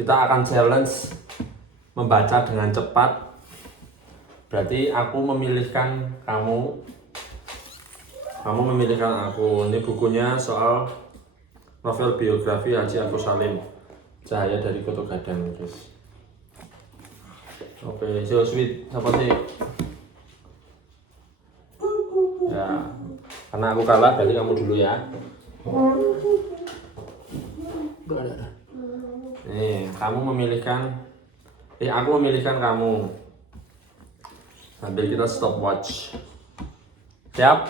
Kita akan challenge membaca dengan cepat. Berarti aku memilihkan kamu, kamu memilihkan aku. Ini bukunya soal novel biografi Haji Agus Salim, Cahaya dari Kota Gadang, guys. Oke, so sweet, siapa sih? Ya, karena aku kalah, berarti kamu dulu ya. Nih, kamu memilihkan, aku memilihkan kamu. Sambil kita stopwatch. Siap?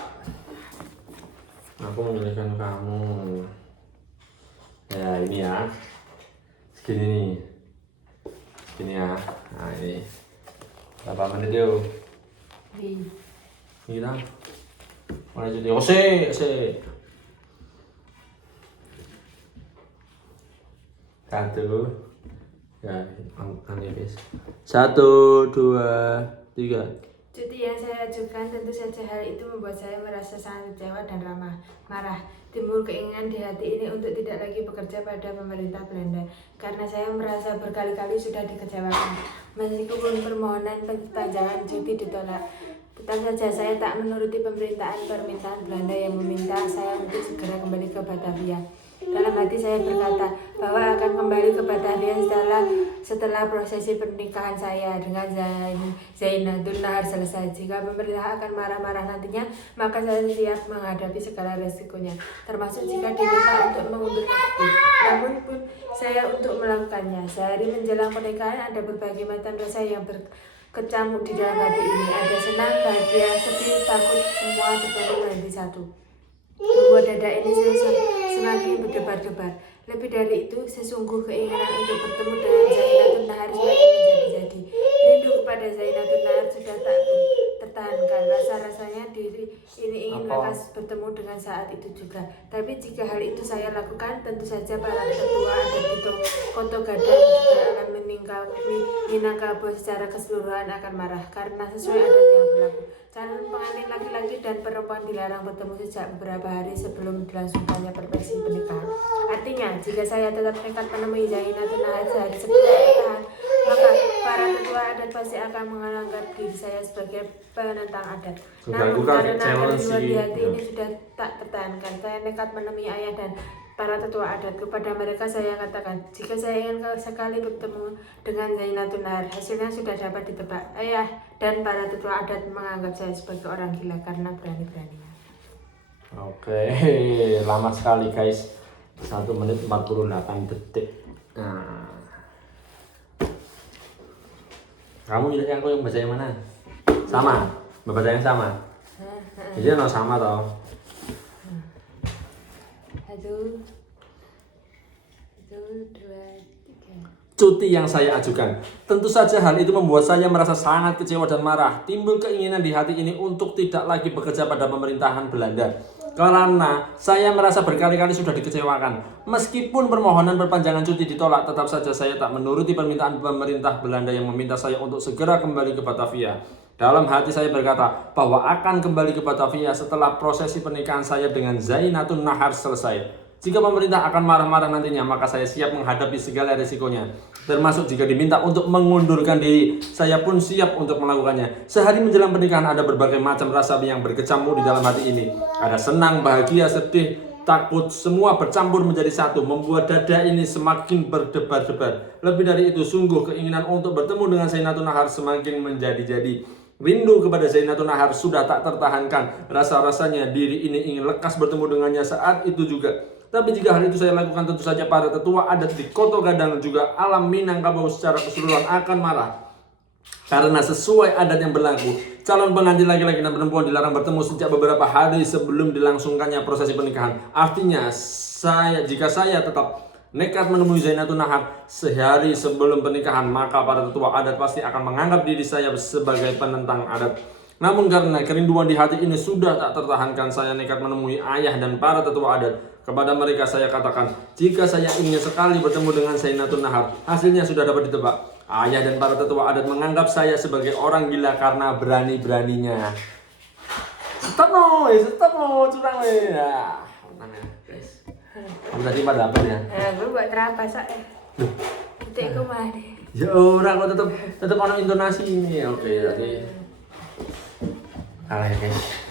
Aku memilihkan kamu. Ya, ini ya. Segini nih. Segini ya. Nah, ini. Berapa menit yuk? Ini lah. Mulai jadi. Oh, se. Satu. Ya, angkat guys. 1, 2, 3. Cuti yang saya ajukan tentu saja hal itu membuat saya merasa sangat kecewa dan marah. Timbul keinginan di hati ini untuk tidak lagi bekerja pada pemerintah Belanda karena saya merasa berkali-kali sudah dikecewakan. Meskipun permohonan perpanjangan cuti ditolak, tetap saja saya tak menuruti permintaan Belanda yang meminta saya untuk segera kembali ke Batavia. Dalam hati saya berkata bahwa akan kembali ke Batavia setelah prosesi pernikahan saya dengan Zainatun Nahar selesai. Jika pemerintah akan marah-marah nantinya, maka saya siap menghadapi segala resikonya, termasuk jika diminta untuk mengundurkan cuti. Namun pun saya untuk melakukannya. Sehari menjelang pernikahan ada berbagai macam rasa yang berkecamuk di dalam hati ini. Ada senang, bahagia, sedih, takut, semua bercampur menjadi satu. Membuat dada ini semakin berdebar-debar. Lebih dari itu, sesungguh keinginan untuk bertemu dengan Zainatun Nahar semakin menjadi-jadi. Rindu kepada Zainatun Nahar sudah tak tertahankan. Rasa-rasanya diri ini ingin lekas bertemu dengan saat itu juga. Tapi jika hal itu saya lakukan, tentu saja para ketua adat di Kota Gadang juga akan Minangkabau secara keseluruhan akan marah karena sesuai adat yang berlaku. Calon pengantin laki-laki dan perempuan dilarang bertemu sejak beberapa hari sebelum dilangsungkannya prosesi pernikahan. Artinya, jika saya tetap nekat menemui Zainatun Nahar sehari sebelum pernikahan, maka para ketua adat pasti akan menganggap diri saya sebagai penentang adat. Namun karena kerinduan di hati ini sudah tak tertahankan, saya nekat menemui ayah dan para tetua adat. Kepada mereka saya katakan, jika saya ingin sekali bertemu dengan Zainatun Nahar, hasilnya sudah dapat ditebak. Ayah dan para tetua adat menganggap saya sebagai orang gila karena berani-beraninya. Oke, lama sekali guys. 1 menit 48 detik. Nah. Kamu milih aku yang baca yang mana? Sama? Baca yang sama? Jadi no sama toh? Satu, dua, tiga. Cuti yang saya ajukan. Tentu saja hal itu membuat saya merasa sangat kecewa dan marah. Timbul keinginan di hati ini untuk tidak lagi bekerja pada pemerintahan Belanda. Karena saya merasa berkali-kali sudah dikecewakan. Meskipun permohonan perpanjangan cuti ditolak, tetap saja saya tak menuruti permintaan pemerintah Belanda yang meminta saya untuk segera kembali ke Batavia. Dalam hati saya berkata bahwa akan kembali ke Batavia setelah prosesi pernikahan saya dengan Zainatun Nahar selesai. Jika pemerintah akan marah-marah nantinya, maka saya siap menghadapi segala risikonya. Termasuk jika diminta untuk mengundurkan diri, saya pun siap untuk melakukannya. Sehari menjelang pernikahan ada berbagai macam rasa yang berkecamuk di dalam hati ini. Ada senang, bahagia, sedih, takut, semua bercampur menjadi satu, membuat dada ini semakin berdebar-debar. Lebih dari itu, sungguh keinginan untuk bertemu dengan Zainatun Nahar semakin menjadi-jadi. Rindu kepada Zainatun Nahar sudah tak tertahankan. Rasa-rasanya diri ini ingin lekas bertemu dengannya saat itu juga. Tapi jika hal itu saya lakukan, tentu saja para tetua adat di Kota Gadang juga alam Minangkabau secara keseluruhan akan marah. Karena sesuai adat yang berlaku, calon pengantin laki-laki dan perempuan dilarang bertemu sejak beberapa hari sebelum dilangsungkannya prosesi pernikahan. Artinya, jika saya tetap nekat menemui Zainatun Nahar sehari sebelum pernikahan, maka para tetua adat pasti akan menganggap diri saya sebagai penentang adat. Namun karena kerinduan di hati ini sudah tak tertahankan, saya nekat menemui ayah dan para tetua adat. Kepada mereka saya katakan, jika saya ingin sekali bertemu dengan Zainatun Nahar, hasilnya sudah dapat ditebak. Ayah dan para tetua adat menganggap saya sebagai orang gila karena berani-beraninya. Stop no, curang ya. Tenang ya guys. Kamu tadi pada apa ya? Gue buat terapas Detik iku mah deh. Ya ora kok tetep ono intonasi ini. Oke, tadi kalah ya guys.